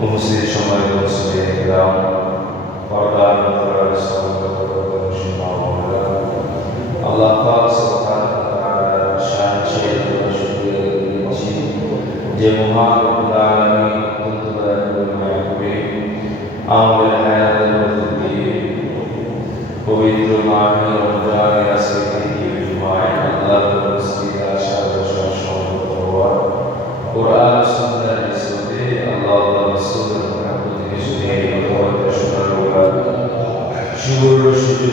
উপস্থিত সময় উপস্থিত গ্রাম পর্দার আল্লাহ যে মহান আমাদের হায়াতের মধ্যে দিয়ে পবিত্র মাহে রমজানের আসলে দিয়ে জুমায় আল্লাহর উপস্থিত আশা দশা সম্পর্ক হওয়ার কোরআন সুবর্ণ সুযোগ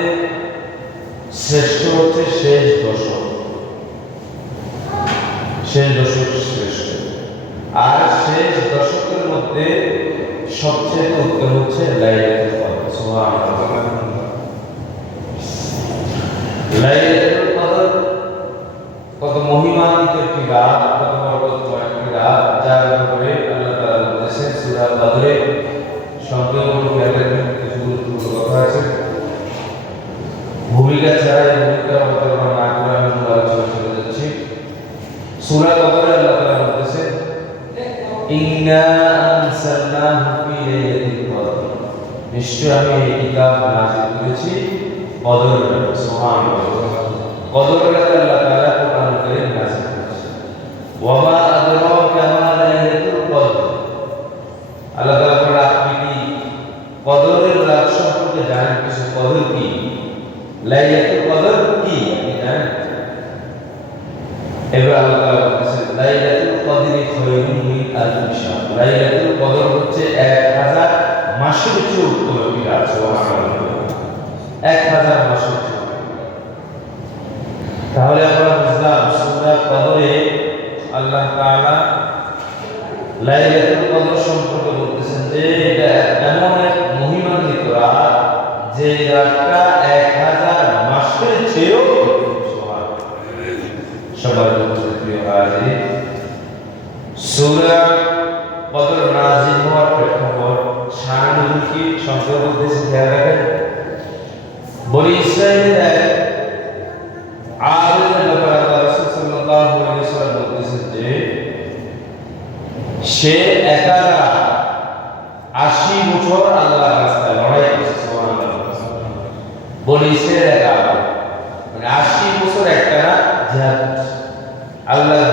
মধ্যে শ্রেষ্ঠ হচ্ছে শেষ দশক। শেষ দশক শ্রেষ্ঠ। আর শেষ দশকের মধ্যে সবচেয়ে উত্তর হচ্ছে লাইলাতুল কদর। সুবহান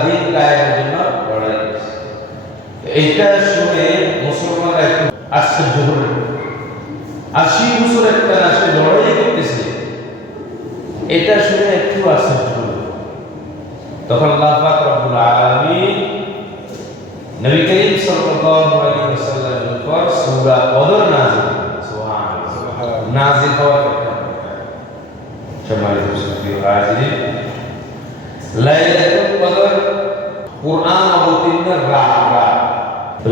স্বাধীন কায়েমের জন্য লড়াই এইটা শুনে মুসলমানরা একটু আশ্চর্য হল। আশি বছর একটা রাষ্ট্রে লড়াই করতেছে এটা শুনে একটু আশ্চর্য হল। তখন লাফাক রব্বুল আলমী নবী করিম সাল্লাল্লাহু আলাইহি ওয়াসাল্লামের উপর সূরা বদর নাযিল সুবহানাল্লাহ। নাযিল হওয়ার সম্মানিত সুফি হাজির লাইলাতুল কদর কুরআন অবতীর্ণের রাত রাত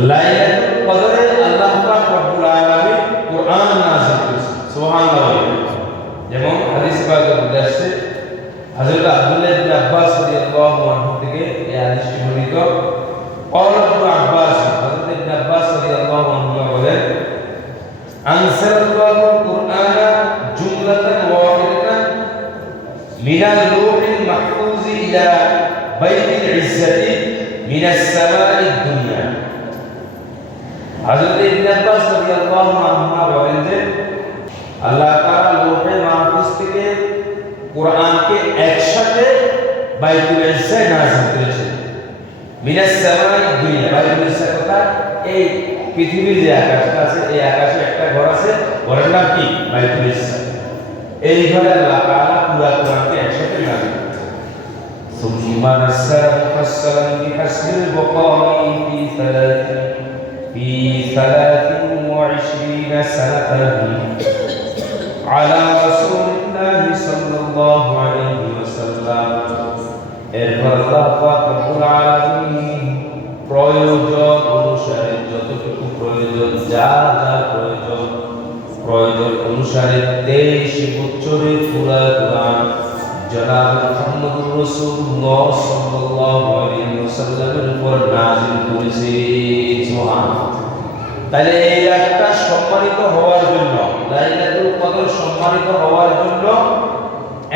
লাইলাতুল কদরে আল্লাহ পাক রব্বুল আলামিন কুরআন নাযিল করেছেন সুবহানাল্লাহ যেমন হাদিস পাকে বলে আসছে হযরত আব্দুল্লাহ ইবনে আব্বাস রাদিয়াল্লাহু আনহু থেকে এই হাদিসটি বর্ণিত قال ابن عباس حضرت ابن عباس رضي الله عنهما বলেন أنزل الله القرآن جملة واحدة من اللوح المحفوظ إلى বাইতুল ইজ্জাতি মিনাস সামাই দুনিয়া হযরত ইবনে আব্বাস রাদিয়াল্লাহু আনহু বলেন যে, আল্লাহ তাআলা লোহে মাহফুজ থেকে কোরআনকে একসাথে বাইতুল ইজ্জায় নাযিল করেছেন। মিনাস সামাই দুনিয়া। বাইতুল ইজ্জা কথা এই পৃথিবীর যে আকাশটা আছে, এই আকাশে একটা ঘর আছে, ঘরের নাম কি? বাইতুল ইজ্জা। এই ঘরে আল্লাহ তাআলা পুরো কোরআনকে একসাথে নাযিল ثم نزل مفصلا بحسب البقاء في ثلاث في ثلاث وعشرين سنة على رسول الله صلى الله عليه وسلم এরপর আল্লাহ পাক রব্বুল আলামিন প্রয়োজন অনুসারে যতটুকু প্রয়োজন যা যা প্রয়োজন প্রয়োজন অনুসারে তেইশ বছরে পুরা কোরআন জনাব মুহাম্মদুর উপর নাযিল তাহলে এই রাতটা সম্মানিত হওয়ার জন্য, লাইলাতুল কদর সম্মানিত হওয়ার জন্য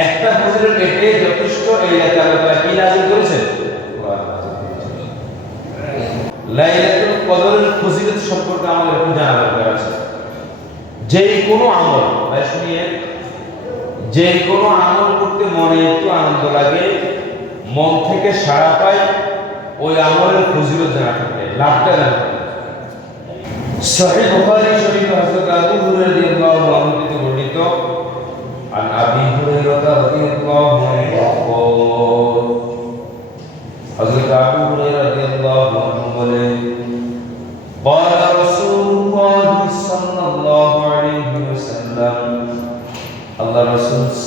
একটা ফজিলত এতে যথেষ্ট এই রাতে আল্লাহ কি নাযিল করেছেন লাইলাতুল কদরের ফজিলত সম্পর্কে আমাদের একটু জানা দরকার আছে। যে কোনো আমল, ভাই শুনিয়ে যে কোনো আমল করতে মনে একটু আনন্দ লাগে, মন থেকে সারা পায় ওই আমলের ফজিলত জানা থাকে, লাভটা জানা থাকে। সহি বুখারী শরীফ হযরত আবু হুরায়রা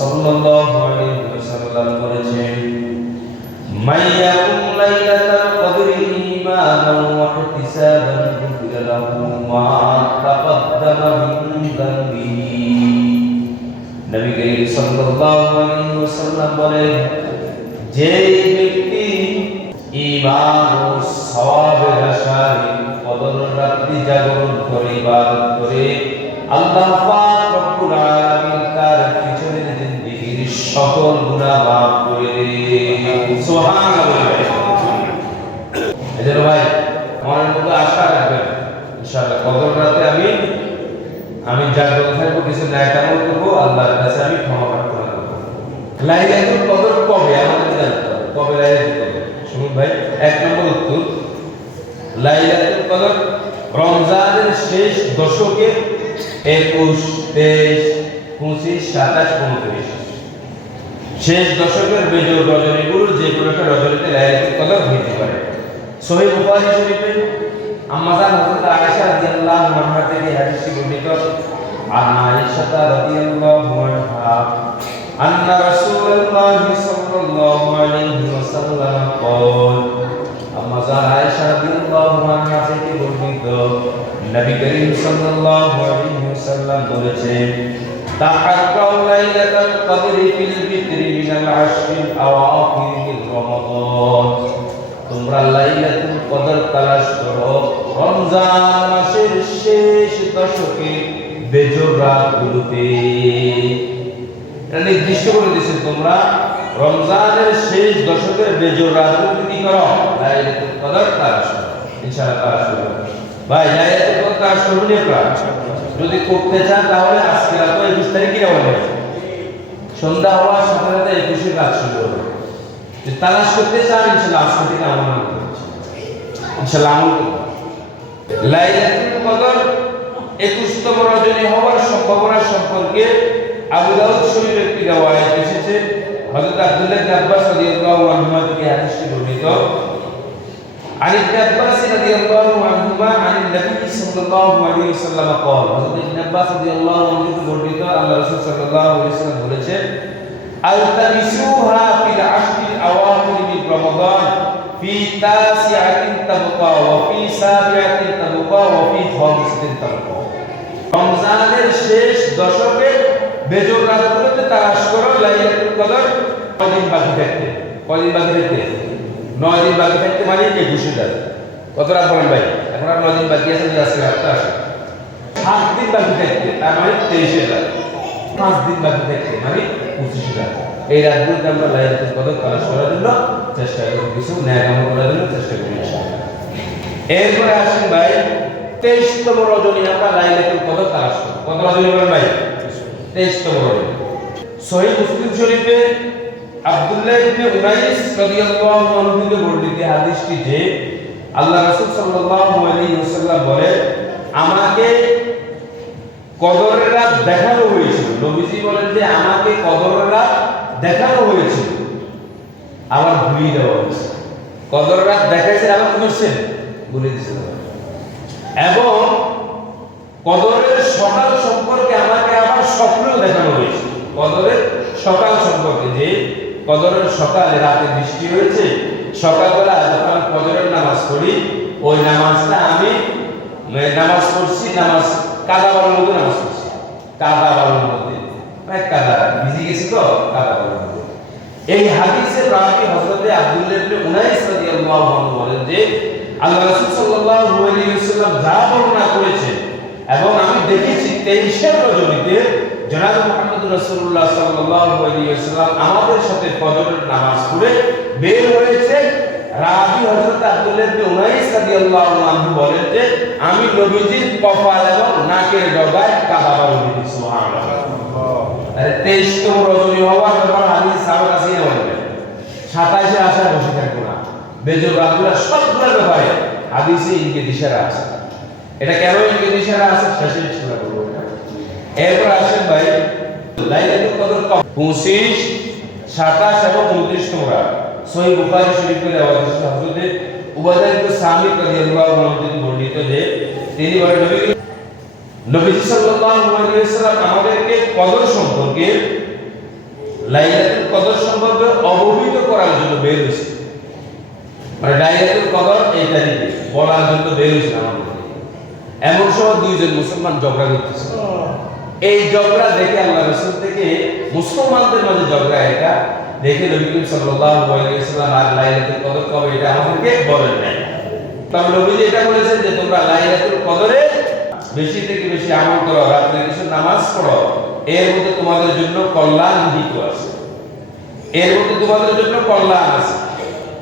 সাল্লাল্লাহু আলাইহি ওয়াসাল্লাম বলেছেন মাইয়াকুম লাইলাতাল যে ব্যক্তি ঈমান ও সওয়াবের আশায় কদর রাত্রি জাগরণ করে করে, আল্লাহ সকল গুনাহ মাফ করে এজন্য ভাই আমার মধ্যে আশা রাখবেন, ইনশাআল্লাহ। কদর রাতে আমি আমি জাগ্রত থাকব কিছু ন্যায় কামল করব, আল্লাহর কাছে আমি ক্ষমা প্রার্থনা করব। লাইলাতুল কদর কবে? আমাদের জানতে হবে। কবে লাইলাতুল কদর? শুনুন ভাই, এক নম্বর উত্তর। লাইলাতুল কদর রমজানের শেষ দশকে একুশ, তেইশ, পঁচিশ, সাতাশ, উনত্রিশ। শেষ দশকের বেজর রজনীগুলো যে কোনো একটা রজনীতে লাইলাতুল কদর হইতে পারে সহিহ বুখারী শরীফে আম্মাজান হযরত আয়েশা রাদিয়াল্লাহু আনহা থেকে হাদিসটি বর্ণিত عن عائشة رضي الله عنها أن رسول الله صلى الله عليه وسلم قال أما زال عائشة رضي الله عنها থেকে বর্ণিত নবী করিম সাল্লাল্লাহু আলাইহি ওয়াসাল্লাম বলেছেন তাহাক্কাউ লাইলাতাল কদরি ফিল বিত্রি মিনাল আশরিল আওয়াখির মিন রমাদান তোমরা লাইলাতুল কদর তালাশ করো। রমজান মাসের শেষ দশকে বেজর রাতগুলোতে। নির্দিষ্ট করে দিয়েছেন তোমরা। রমজানের শেষ দশকের বেজর রাতগুলোতে কি করো? লাইলাতুল কদর তালাশ করো। ইনশাআল্লাহ তালাশ করো। ভাই কদর তালাশ করুন আপনারা যদি করতে চান তাহলে আজকে রাত একুশ তারিখে হবে সন্ধ্যা হওয়ার সাথে সাথে একুশে কাজ শুরু হবে। তালাশ করতে চান ইনশাআল্লাহ আজকে থেকে আমল করতে ইনশাআল্লাহ আমল লাইলাতুল কদর 21তম রজনী হওয়ার সম্ভাবনা সম্পর্কে আবু দাউদ শরীফের একটি রওয়ায়াত এসেছে। হযরত আব্দুল্লাহ ইবনে আব্বাস রাদিয়াল্লাহু আনহুমা থেকে হাদিসটি বর্ণিত। عن ابن عباس رضي الله عنهما عن النبي صلى الله عليه وسلم قال حضرت ابن عباس رضي الله عنه থেকে বর্ণিত আল্লাহ রাসূল সাল্লাল্লাহু আলাইহি ওয়াসাল্লাম বলেছেন আলতামিসুহা ফিল আশরিল আওয়াখির মিন রমাদান في تاسعة تبقى وفي سابعة تبقى وفي خامسة تبقى রমজানের শেষ দশকে বেজর রাতগুলোতে তালাশ করো লাইলাতুল কদর কদিন বাকি থাকতে কদিন বাকি থাকতে নয় দিন বাকি থাকতে মানে একুশে রাত কত রাত বলেন ভাই? এখন আর নয় দিন বাকি আছে আজকে রাতটা আসে। সাত দিন বাকি থাকতে, তার মানে তেইশে রাত। পাঁচ দিন বাকি থাকতে মানে পঁচিশে রাত। এই রাতগুলোতে আমরা লাইলাতুল কদর তালাশ করার জন্য চেষ্টা করি, কিছু ন্যায় কাম করার জন্য চেষ্টা করি এরপরে আসেন ভাই, তেইশতম রজনী আমরা লাইলাতুল কদর তালাশ করি। কত রজনী বলেন ভাই? তেইশতম রজনী। সহিহ মুসলিম শরীফে আব্দুল্লাহ ইবনে উনাইস রাদিয়াল্লাহু আনহু থেকে বর্ণিত হাদিসটি যে আল্লাহ রাসূল সাল্লাল্লাহু আলাইহি ওয়াসাল্লাম বলে, আমাকে কদরের দেখানো হয়েছিল। নবীজি বলেন যে, আমাকে কদরের দেখানো হয়েছিল। আবার ভুলিয়ে দেওয়া হয়েছে। কদরের দেখাইছে, আবার কি করছেন ভুলে দিয়েছেন এবং কদরের সকাল সম্পর্কে আমাকে আবার স্বপ্নেও দেখানো হয়েছে। কদরের সকাল সম্পর্কে যে কদরের সকালে রাতে বৃষ্টি হয়েছে, সকালবেলা যখন কদরের নামাজ পড়ি, ওই নামাজটা আমি নামাজ পড়ছি, নামাজ কাদা বালুর মধ্যে নামাজ পড়ছি। কাদা বালুর মধ্যে মানে কাদা, ভিজে গেছি তো কাদা বালুর মধ্যে এই হাদিসের রাবি হযরতে আব্দুল্লাহ ইবনে উনাইস রাদিয়াল্লাহু আনহু বলেন যে, আল্লাহ রাসূল সাল্লাল্লাহু আলাইহি ওয়াসাল্লাম যা বর্ণনা করেছেন, এবং আমি দেখেছি 23 রজনীতে জনাব মুহাম্মদ রাসূলুল্লাহ সাল্লাল্লাহু আলাইহি ওয়াসাল্লাম আমাদের সাথে ফজরের নামাজ পড়ে বের হয়েছে। রাবি হযরত আব্দুল্লাহ ইবনে উনাইস রাদিয়াল্লাহু আনহু বলেন যে আমি নবীজির কপাল এবং নাকের ডগায় বালু দিয়েছি সুবহানাল্লাহ। আরে তেইশতম রজনী হওয়ার ব্যাপার হাদিস সাহাবার কাছেই বলবেন সাতাইশে আসার বসে থাকব না বেজর রাতগুলো সবগুলোর ব্যাপারে হাদিসে ইঙ্গিত ইশারা আছে। এটা কেন ইঙ্গিত ইশারা আছে? শেষে ইশারা করব এরপর আসেন ভাই লাইলাতুল কদর কবে? 25 27 এবং 29 তম রাত সহিহ বুখারী শরীফের রিওয়ায়াত আছে উবাদা ইবনে সামিত রাদিয়াল্লাহু আনহু বর্ণিত যে, তিনি বলেন, নবী, নবীজি সাল্লাল্লাহু আলাইহি ওয়াসাল্লাম আমাদেরকে কদর সম্পর্কে সম্পর্কে অবহিত করার জন্য বের মানে কদর বলার জন্য আমাদের এমন সময় দুইজন মুসলমান ঝগড়া করতেছে। এই ঝগড়া দেখে আল্লাহ থেকে মুসলমানদের মাঝে ঝগড়া এটা দেখে নবী করিম সাল্লাল্লাহু আলাইহি ওয়াসাল্লাম আর লাইলাতুল কদর কবে এটা আমাদেরকে বলেন নাই। এটা বলেছেন যে তোমরা লাইলাতুল কদরে বেশি থেকে বেশি আমল করো, রাত্রে কিছু নামাজ পড়ো, এর মধ্যে তোমাদের জন্য কল্যাণ নিহিত আছে। এর মধ্যে তোমাদের জন্য কল্যাণ আছে।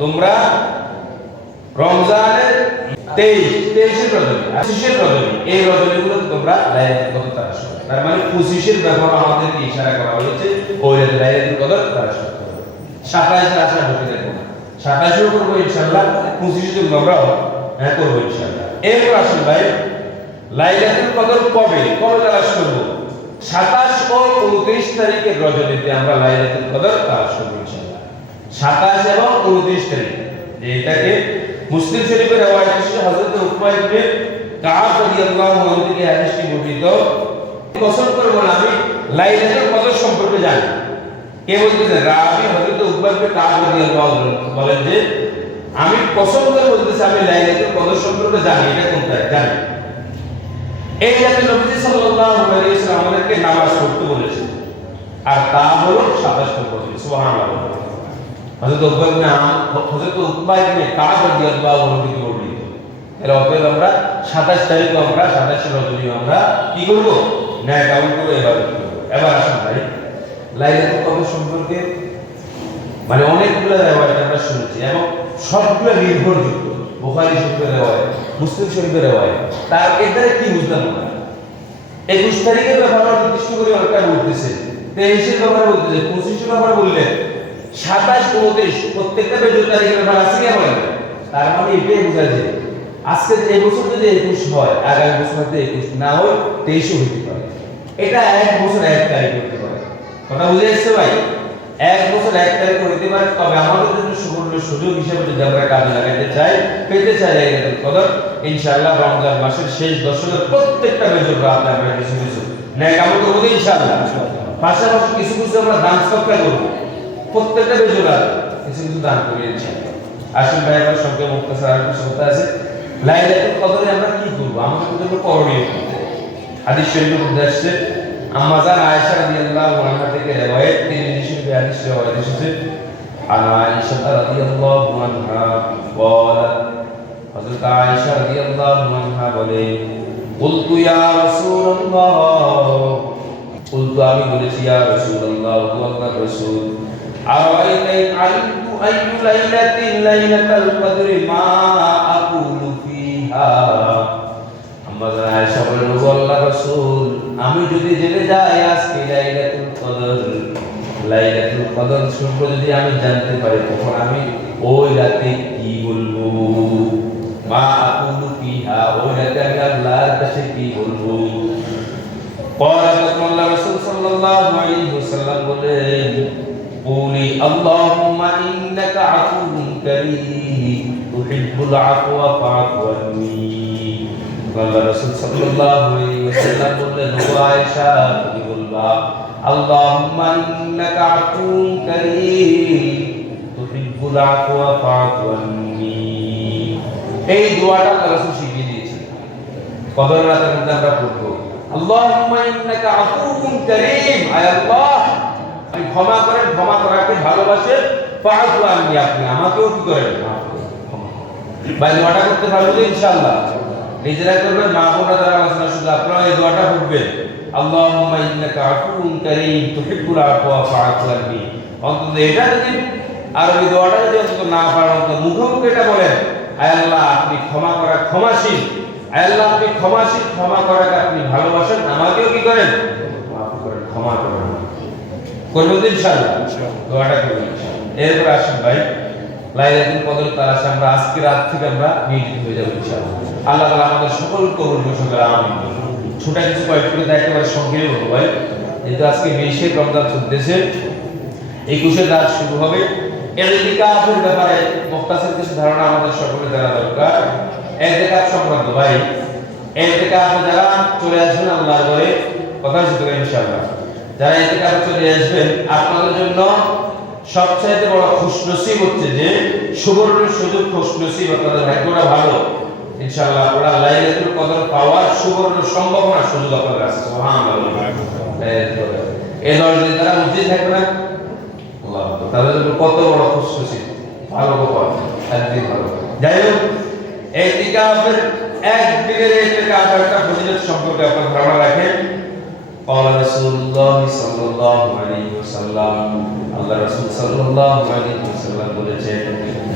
তোমরা রমজানের তেইশ, তেইশের রজনী পঁচিশের রজনী, এই রজনীগুলো তোমরা লাইলাতুল কদর তার মানে পঁচিশের ব্যাপারে আমাদেরকে ইশারা করা হয়েছে ওই রাতে লাইলাতুল কদর তারাশ করতে হবে সাতাইশে আসা ঢুকে করব ইনশাল্লাহ পঁচিশে তো আমরাও হ্যাঁ করব ইনশাল্লাহ ভাই, লাইলাতুল কদর কবে কবে তালাশ করব? 27 ও 29 তারিখের রজনীতে আমরা লাইলাতুল কদর তালাশ করব ইনশাআল্লাহ। 27 এবং 29 তারিখ এটাকে মুসলিম শরীফের রওয়ায়াত আছে হযরত উকবা ইবনে কাব রাদিয়াল্লাহু আনহু থেকে হাদিসটি বর্ণিত। কসম করে বলেন আমি লাইলাতুল কদর সম্পর্কে জানি। কে বলতেছে? রাবি হযরত ইবনে কাব রাদিয়াল্লাহু আনহু বলেন যে, আমি কসম করে বলতেছি, আমি লাইলাতুল কদর সম্পর্কে জানি, এটা কোনটা? জানি। এই রাতে নবীজি সাল্লাল্লাহু আলাইহি ওয়াসাল্লাম আমাদেরকে নামাজ পড়তে বলেছেন। আর তা হলো 27 নম্বর সুবহানাল্লাহ। হযরত উকবা ইবনে হযরত উকবা ইবনে কাব রাদিয়াল্লাহু আনহু থেকে বর্ণিত এর অতএব আমরা 27 তারিখ আমরা 27 রজনী আমরা কি করব ন্যায় কাউন্ট করে করব এবার আসুন ভাই লাইলাতুল কদর সম্পর্কে মানে অনেকগুলো রেওয়ায়ত আমরা শুনেছি এবং সবগুলো নির্ভরযোগ্য বুখারী শরীফের রেওয়ায়ত মুসলিম শরীফের রেওয়ায়ত তার এর কি বুঝলাম আমরা একুশ তারিখের ব্যাপারে নির্দিষ্ট করে একটা বলতেছে তেইশের ব্যাপারে বলতেছে পঁচিশের ব্যাপারে বললেন সাতাশ উনত্রিশ, প্রত্যেকটা বেজর তারিখের ব্যাপার আছে কি বলেন? তার মানে এটাই বোঝা যায়। আজকে এই বছর যদি একুশ হয়, আগামী বছর হয়তো একুশ না হয়, তেইশও হইতে পারে। এটা এক বছর এক তারিখ হতে পারে। কথা বুঝে এসছে ভাই? এক বছর এক তারিখ হইতে পারে, তবে আমাদের জন্য সুবর্ণ সুযোগ হিসেবে যদি আমরা কাজে লাগাইতে চাই, পেতে চাই লাইলাতুল কদর ইনশাআল্লাহ রমজান মাসের শেষ দশকের প্রত্যেকটা বেজর রাত আমরা কিছু কিছু ন্যায় কাম করব ইনশাআল্লাহ। পাশাপাশি কিছু কিছু আমরা দান সৎকার করব। প্রত্যেকটা বেজর রাত কিছু কিছু দান করি ইনশাআল্লাহ আসুন ভাই আমার সঙ্গে মুক্তাসার আর কিছু কথা আছে লাইলাতুল কদরে আমরা কি করব আমাদের জন্য করণীয় কি? হাদিস শরীফের মধ্যে আসছে আম্মাজান আয়েশা রাদিয়াল্লাহু আনহা থেকে রিওয়ায়াত তিরমিজি শরীফে হাদিস রিওয়ায়াত এসেছে عن عائشة رضي الله عنها قالت حضرت عائشة رضي الله عنها বলেন قلت يا رسول الله قلت আমি বলেছি ইয়া রাসূলুল্লাহ ও আল্লাহর রাসূল أرأيت إن علمت أي ليلة ليلة القدر ما أقول فيها আমাদের আয়েশা বলেন ও আল্লাহর রাসূল আমি যদি জেনে যাই আজকে লাইলাতুল কদর লাইলাতুল কদর সম্পর্কে যদি আমি জানতে পারি তখন আমি ওই রাতে কি বলবো মা আকুলু ফিহা ওই রাতে আমি আল্লাহর কাছে কি বলবো قال لكم الله رسول صلى الله عليه وسلم বলেন قولي اللهم إنك عفو كريم تحب العفو فاعف عني আল্লাহ রাসূল সাল্লাল্লাহু আলাইহি ওয়াসাল্লাম বললেন ও আয়েশা তুমি বলবা আল্লাহুম্মা ইন্নাকা আফুন কারীম তুহিব্বুল আফওয়া ফাআফু আন্নি এই দোয়াটা আল্লাহ রাসূল শিখিয়ে দিয়েছেন কদর রাতের মধ্যে আমরা পড়ব আল্লাহুম্মা ইন্নাকা আফুন কারীম আয় আল্লাহ আপনি ক্ষমা করেন ক্ষমা করাকে ভালোবাসেন ফাআফু আন্নি আপনি। আমাকেও কি করেন। ভাই, দোয়াটা করতে পারব তো ইনশাআল্লাহ? নিজেরা করবেন, মা বোনরা যারা আলোচনা শুধু আপনারা এই দোয়াটা পড়বেন আল্লাহুম্মা ইন্নাকা আফুউন কারীম, তুহিব্বুল আফওয়া ফাআফু আননি। অন্তত এটা যদি, আর ওই দোয়াটা যদি অন্তত না পারেন, অন্তত মুখে মুখে এটা বলেন। আয় আল্লাহ, আপনি ক্ষমা করা ক্ষমাশীল আয় আল্লাহ, আপনি ক্ষমাশীল ক্ষমা করাকে আপনি ভালোবাসেন, আমাকেও কি করেন? মাফ করেন, ক্ষমা করেন। করবেন এরপর আসুন ভাই লাইলাতুল কদর আমরা আজকে রাত থেকে আমরা নিয়োজিত হয়ে যাব ইনশাআল্লাহ। আল্লাহ আমাদের সকল করুন সকলে আমিন। ছোটা কিছু কয়েক করে সঙ্গে হলো ভাই। যেহেতু আজকে বিশে রমজান চলতেছে, একুশে রাত শুরু হবে। এলিকাফের ব্যাপারে মুখতাসির কিছু ধারণা আমাদের সকলে জানা দরকার। এতেকাফ সংক্রান্ত ভাই, এতেকাফে যারা চলে আসবেন আল্লাহর ঘরে কথা হচ্ছে ইনশাআল্লাহ। যারা এতেকাফে চলে আসবেন, আপনাদের জন্য সবচাইতে বড় খুশনসিব হচ্ছে যে সুবর্ণ সুযোগ খুশনসিব আপনাদের ভাগ্যটা ভালো। ইনশাআল্লাহ আপনারা লাইলাতুল কদর পাওয়ার সুবর্ণ সম্ভাবনা সুযোগ আপনাদের আছে, সুবহানাল্লাহ। এই দিন তারা বুঝতেই থাকবে না? আল্লাহ, তাদের জন্য কত বড় খুশনসিব। ভালো খবর একদিন ভালো। যাই হোক এই ইতিকাফের একদিনের ইতিকাফের একটা ফজিলত সম্পর্কে আপনারা ধারণা রাখেন। قال رسول الله صلى الله عليه وسلم আল্লাহ রাসূল সাল্লাল্লাহু আলাইহি ওয়াসাল্লাম বলেছেন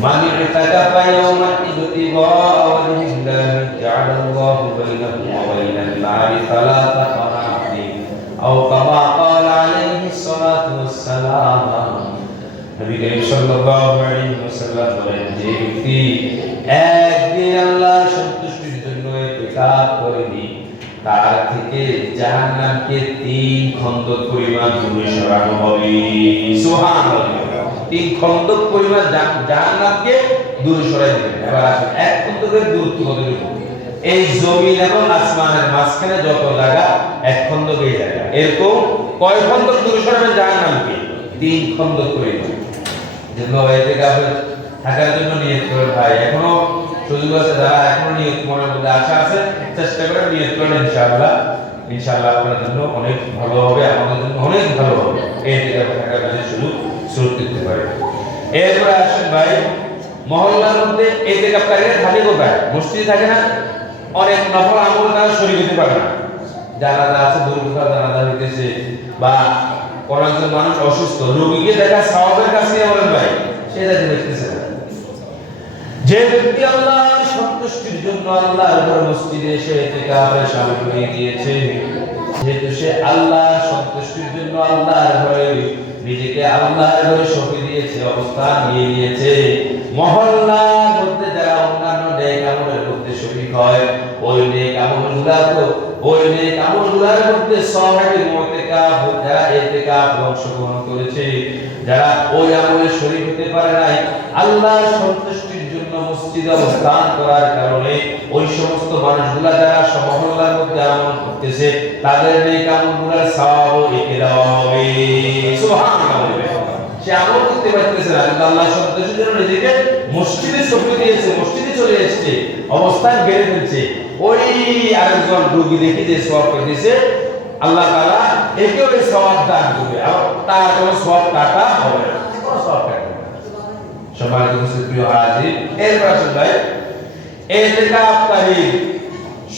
মান ইতাকাফা ইয়াওমান ইবতিগা ওয়াজহিল্লাহি জাআলাল্লাহু বাইনাহু ওয়া বাইনান নারি সালাতা কারাতি আও কামা ক্বালা আলাইহি সালাতু ওয়াসসালাম নবী করিম সাল্লাল্লাহু আলাইহি ওয়াসাল্লাম বলেন যে ব্যক্তি একদিন আল্লাহর সন্তুষ্টির জন্য ইতিকাফ করেনি তার থেকে জাহান্নামকে তিন খন্দ পরিমাণ দূরে সরানো হবে। সুবহানাল্লাহ। তিন খন্দ পরিমাণ জাহান্নামকে দূরে সরাই দিবেন এবার আসুন, এক খন্দকের দূরত্ব কতটুকু? এই জমিন এবং আসমানের মাঝখানে যত জায়গা, এক খন্দক এই জায়গা। এরকম কয় খন্দক দূরে সরাবেন জাহান্নামকে? তিন খন্দক পরিমাণ জন্য এতেকাফে থাকার জন্য করেন ভাই। এখনও এখনও মধ্যে আশা আছে, চেষ্টা করে ইনশাআল্লাহ ইনশাআল্লাহ আপনার জন্য অনেক ভালো হবে, আমাদের জন্য অনেক ভালো হবে। শুধু সুযোগ দিতে পারে। এরপরে আসেন ভাই, মহল্লার মধ্যে এতেকাফকারীরা থাকে কোথায় মসজিদে থাকে না? অনেক নফল আমল পারে না। আছে দুর্ঘটনা জানাজা হইতেছে, বা মানুষ অসুস্থ, রোগীকে দেখা কাছে নিয়ে বলেন ভাই সে যাতে দেখতেছে না যে ব্যক্তি আল্লাহর সন্তুষ্টির জন্য আল্লাহর মসজিদে এসে ইতিকাফে শামিল হয়ে গিয়েছে। যেহেতু সে আল্লাহর সন্তুষ্টির জন্য আল্লাহর ঘরে নিজেকে আল্লাহর ঘরে সঁপে দিয়েছে, অবস্থান নিয়ে নিয়েছে। মহল্লার মধ্যে যারা অন্যান্য ন্যায় কামড়ের মধ্যে হয়, ওই নেক আমলগুলা তো, ওই নেক আমলগুলার মধ্যে সহায়ী মুতেকাফ, যারা ইতিকাফ অংশগ্রহণ করেছে, যারা ওই আমলে শরীক হতে পারে নাই, আল্লাহর সন্তুষ্টির জন্য মসজিদে অবস্থান করার কারণে ওই সমস্ত মানুষগুলা যারা সমহল্লার মধ্যে আমল করতেছে, তাদের নেক আমলগুলার সওয়াবও একে দেওয়া হবে। সে আমল করতে পারতেছে না, কিন্তু আল্লাহ সন্তুষ্টির জন্য নিজেকে মসজিদে চলে দিয়েছে, মসজিদে চলে এসেছে, অবস্থান বেড়ে ফেলছে। ওই আরেকজন রোগী দেখি যে সওয়াব করতেছে, আল্লাহ তাআলা একেও এই সওয়াব দান করবে তার কোনো সওয়াব কাটা হবে না। কোনো সওয়াব। সম্মানিত উপস্থিত প্রিয় হাজির, এরপর ভাই। এতেকাফ তাহির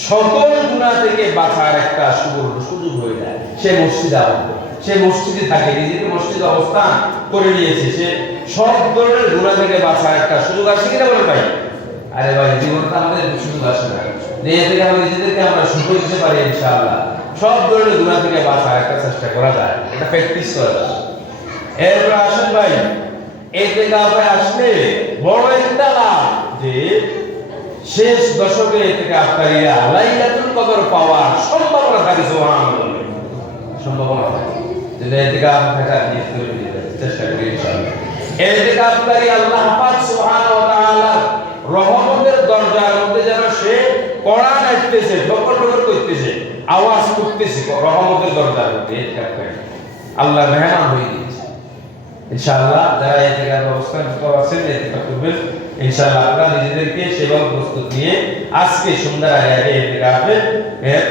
সকল গুনাহ থেকে বাঁচার একটা সুবর্ণ সুযোগ হয়ে যায়। সে মসজিদে আবদ্ধ। সে মসজিদে থাকে, নিজেকে মসজিদে অবস্থান করে নিয়েছে। সে সব ধরনের গুনাহ থেকে বাঁচার একটা সুযোগ আছে কিনা বলেন ভাই? আরে ভাই, জীবনে তো আমাদের সুযোগ আসে না। থেকে আমরা নিজেদেরকে আমরা সুযোগ দিতে পারি ইনশাআল্লাহ। সব ধরনের গুনাহ থেকে বাঁচার একটা চেষ্টা করা যায়। এটা প্র্যাকটিস করা যায়। এরপর আসেন ভাই। এতে কাপে আসলে বড় একটা লাভ যে শেষ দশকে থেকে আপনারিয়া লাইলাতুল কদর পাওয়ার সম্ভাবনা থাকে সম্ভাবনা থাকে। যদি এতে কাপ চেষ্টা করি ইনশাআল্লাহ। এতে আল্লাহ পাক সুবহানাহু ওয়া তাআলা রহমতের দরজার মধ্যে যেন সে ঠকর ঠকর করতেছে, আওয়াজ করতেছে, রহমতের দরজার মধ্যে এতে আল্লাহ মেহমান হয়ে ইনশাআল্লাহ যারা এই জায়গায় অবস্থান আছেন এতে করবেন। ইনশাআল্লাহ আপনারা নিজেদেরকে সেবা প্রস্তুত নিয়ে আজকে সন্ধ্যার আগে এই জায়গাতে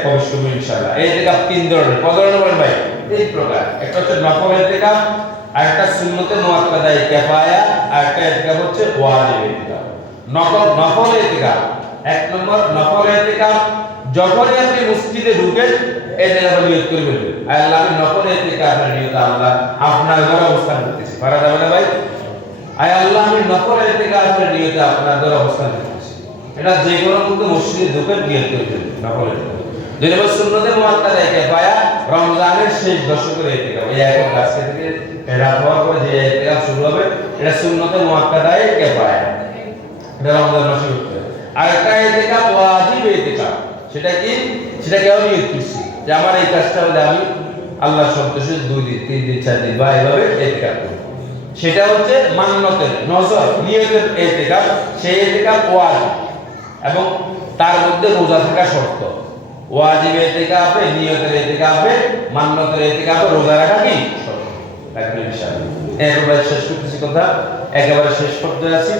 প্রবেশ করবেন ইনশাআল্লাহ। এই জায়গা তিন ধরনের। কত ধরনের ভাই? তিন প্রকার। একটা হচ্ছে নফল ইতিকাফ আর একটা সুন্নতে মুআক্কাদা কিফায়া, আর একটা ইতিকাফ হচ্ছে ওয়াজিব ইতিকাফ নফল নফল ইতিকাফ এক নম্বর, নফল ইতিকাফ যখনই আপনি মসজিদে ঢুকেন, এই জায়গাটা নিয়ত করে ফেলবেন আল্লাহ আমি নফল ইতিকাফের নিয়ত আল্লাহ আপনার ঘরে অবস্থান করতেছি। পারা যাবে না ভাই? আয় আল্লাহ আমি নফল ইতিকাফের নিয়তে আপনার ঘরে অবস্থান করতেছি। এটা যে কোনো মধ্যে মসজিদে ঢুকেন নিয়ত করে ফেলবেন যদি বল সুন্নতে মুআক্কাদা কিফায়া রমজানের শেষ দশকের ইতিকাফ এই এখন আজকে থেকে রাত হওয়ার পরে যে ইতিকাফ শুরু হবে, এটা সুন্নতে মুআক্কাদা কিফায়া এটা রমজান মাসে আর একটা ইতিকাফ ওয়াজিব ইতিকাফ সেটা কি? সেটা কেউ নিয়ত করছি। যে আমার এই কাজটা হলে আমি আল্লাহ সন্তোষে দুই দিন, তিন দিন, চার দিন বা এভাবে ইতিকাফ করব। সেটা হচ্ছে মান্যতের নজর নিয়তের ইতিকাফ সেই ইতিকাফ ওয়াজিব। এবং তার মধ্যে রোজা থাকা শর্ত। ওয়াজিব ইতিকাফে নিয়তের ইতিকাফে মান্যতের ইতিকাফে রোজা রাখা কি? শর্ত। একেবারে শেষ করতেছি কথা। একেবারে শেষ পর্যায়ে আছি।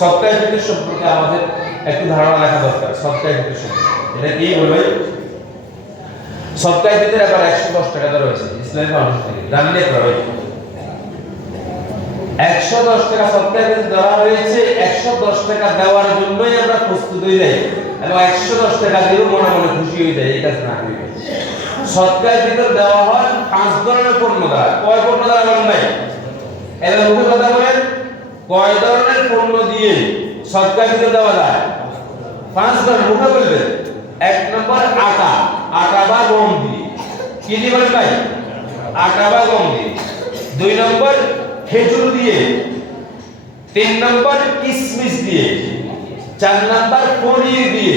সপ্তাহে ফিতর সম্পর্কে আমাদের একটু ধারণা রাখা দরকার সপ্তাহে ফিতর সম্পর্কে। এটা কি বলবে? সপ্তাহে ফিতর এবার একশো দশ টাকা দর হয়েছে ইসলামী মানুষ থেকে। জানলে প্রভাবিত একশো দশ টাকা ফিতর দেওয়া হয়েছে, একশো দশ টাকা দেওয়ার জন্যই আমরা প্রস্তুত হয়ে যাই এবং একশো দশ টাকা দিয়েও মনে মনে খুশি হয়ে যায় এই কাজ না করি সপ্তাহের ভিতর দেওয়া হয় পাঁচ ধরনের পণ্য দ্বারা। কয় পণ্য দ্বারা ভাই? এবার মুখে কথা বলেন। কয় ধরনের পণ্য দিয়ে ভিতর দেওয়া যায়? পাঁচ ধরনের, মুখে বলবেন এক নম্বর আটা আটা বা গম দিয়ে। কি দিয়ে বলেন ভাই? আটা বা গম দিয়ে। দুই নম্বর খেজুর দিয়ে। তিন নম্বর কিশমিশ দিয়ে। চার নম্বর পনির দিয়ে।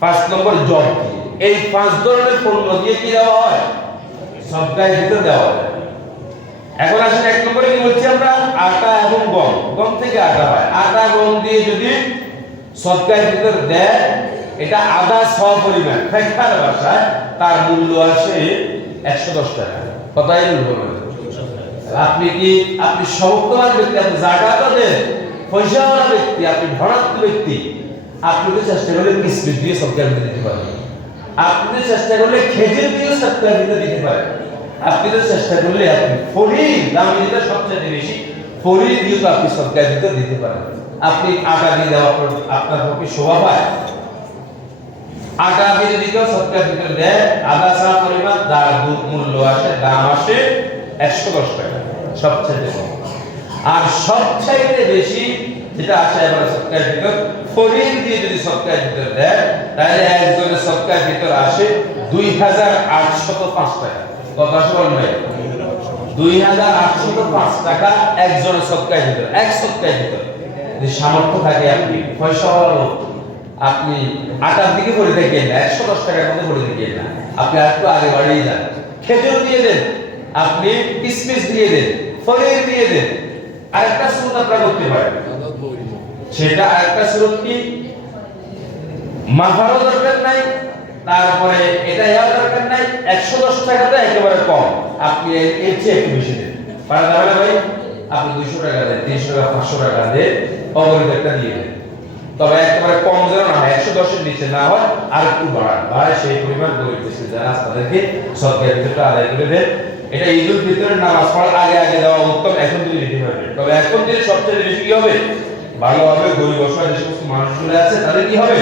পাঁচ নম্বর জব দিয়ে। এই পাঁচ ধরনের পণ্য দিয়ে কি দেওয়া হয়? সবটাই ভিতরে দেওয়া হয়। এখন আসেন এক নম্বরে কি বলছি আমরা আটা এবং গম। গম থেকে আটা হয়। আটা, গম দিয়ে যদি সবটাই ভিতর দেয়, এটা আদা ছ পরিমাণ ফেকার ভাষায় তার মূল্য আসে একশো দশ টাকা। কথাই বলবেন আপনি কি, আপনি সমর্থমান ব্যক্তি, আপনি জায়গাটা দেন পয়সাওয়ালা ব্যক্তি, আপনি ধনাত্ম ব্যক্তি। আপনি তো চেষ্টা করলে কিসমিস দিয়ে সরকার দিতে পারেন। আপনি চেষ্টা করলে খেজুর দিয়ে সরকার দিতে পারেন। আপনি তো চেষ্টা করলে আপনি ফরি দামি যেটা সবচেয়ে বেশি ফরি দিয়ে তো আপনি সরকার দিতে দিতে পারেন আপনি আটা দিয়ে দেওয়া আপনার পক্ষে শোভা পায়। আটা আপনি যদি কেউ সরকার দিতে দেয়। আদা চা পরিমাণ দুধ মূল্য আসে, দাম আসে একশো দশ টাকা সবচেয়ে কম। আর সবচাইতে বেশি যেটা আসে এবার সবকার ভিতর ফরিদ দিয়ে যদি ভিতর দেয়, তাহলে একজনের ভিতর আসে দুই হাজার আটশত পাঁচ টাকা। আসে বলেন ভাই। দুই হাজার আটশত পাঁচ টাকা একজনের ভিতর, এক ভিতর। সামর্থ্য থাকে আপনি পয়সা আপনি আটার দিকে পড়ে থাকেন না, একশো দশ টাকার মধ্যে পড়ে থাকেন না। আপনি আর একটু আগে বাড়িয়ে যান। খেজুর দিয়ে দেন, আপনি কিসমিস দিয়ে দেন, ফলের দিয়ে দেন। আরেকটা সুরত আপনারা করতে পারেন। সেটা আরেকটা সুরত কি মাফারও দরকার নাই, তারপরে এটা ইয়াও দরকার নাই, একশো দশ টাকাতে একেবারে কম। আপনি এর- এর চেয়ে একটু বেশি দেন। পারা যাবে ভাই, আপনি দুইশো টাকা দেন, তিনশো টাকা, পাঁচশো টাকা দেন অগণিত একটা দিয়ে দেন। তবে একেবারে কম যেন না হয়, একশো দশের নিচে না হয়, আর একটু বাড়ান। বাড়ায় সেই পরিমাণ গরিব দেশে যারা তাদেরকে সরকারের ভিতরে আদায় করে দেন। এটা ঈদুল ফিতরের নামাজ পড়ার আগে আগে দেওয়া উত্তম, এখন যদি দিতে পারবে তবে এখন দিলে সবচেয়ে বেশি কি হবে? ভালো হবে গরিব অসহায় যে সমস্ত মানুষগুলো আছে, তাদের কি হবে?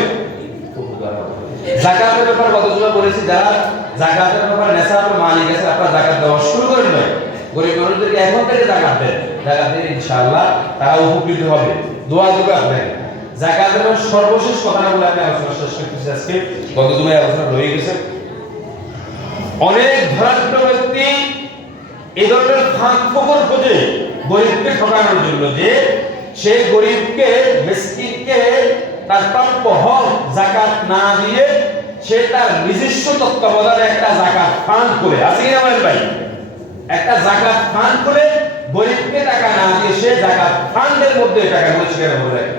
জাকাতের ব্যাপারে কত সময় বলেছি, যারা জাকাতের ব্যাপারে নেশাবের মালিক আছে, আপনারা জাকাত দেওয়া শুরু করেন ভাই গরিব মানুষদেরকে এখন থেকে জাকাত দেন। জাকাত দিলে ইনশাআল্লাহ তারা উপকৃত হবে। দোয়া দেবে আপনাকে। জাকাতের সর্বশেষ কথাটা বলে আপনি আলোচনা শেষ করতেছি আজকে। গত জুমায় আলোচনা রয়ে গেছে। অনেক ধরাঢ্য ব্যক্তি এই ধরনের ফাঁক ফোকর খোঁজে গরিবকে ঠকানোর জন্য যে সে গরিবকে, মিসকিনকে তার প্রাপ্য হক, জাকাত না দিয়ে সে তার নিজস্ব তত্ত্বাবধানে একটা জাকাত ফান্ড করে। আছে কি বলেন ভাই? একটা জাকাত ফান্ড করে গরিবকে টাকা না দিয়ে সে জাকাত ফান্ডের মধ্যে টাকাগুলো ছেড়ে ভরে রাখে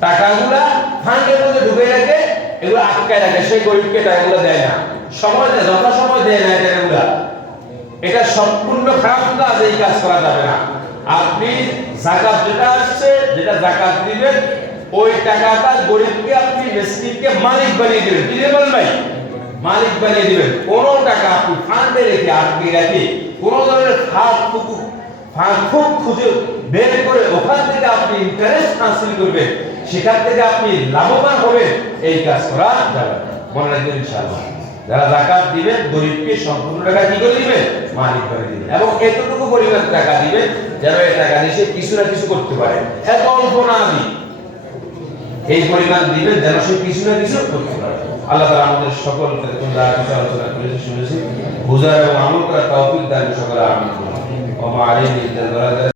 টাকাগুলা ফান্ডের মধ্যে ঢুকে রাখে এগুলো আটকায় রাখে। সেই গরিবকে টাকাগুলো দেয় না। সময় দেয় যথা সময় দেয় না টাকাগুলা। এটা সম্পূর্ণ খারাপ কাজ এই কাজ করা যাবে না। আপনি জাকাত যেটা আসছে, যেটা জাকাত দিবেন, ওই টাকাটা গরিবকে আপনি মিসকিনকে মালিক বানিয়ে দিবেন। কি বলেন ভাই? মালিক বানিয়ে দিবেন। কোন টাকা আপনি ফান্ডে রেখে আটকে রাখে কোন ধরনের ফাঁক ফুকু ফাঁক ফুক খুঁজে বের করে ওখান থেকে আপনি ইন্টারেস্ট হাসিল করবেন। সেখান থেকে আপনি লাভবান হবেন। এই কাজ করা যাবে মনে রাখবেন ইনশাআল্লাহ। যারা জাকাত দিবেন গরিবকে সম্পূর্ণ টাকা কি করে দিবেন মালিক করে দিবেন এবং এতটুকু পরিমাণ টাকা দিবেন যেন এই টাকা দিয়ে সে কিছু না কিছু করতে পারে। এত অল্প না দিই এই পরিমাণ যেন সে কিছু না কিছু করতে পারে। আল্লাহ আমাদের সকল আলোচনা করেছে, শুনেছি। এবং আমল করার দান সকলে আমিন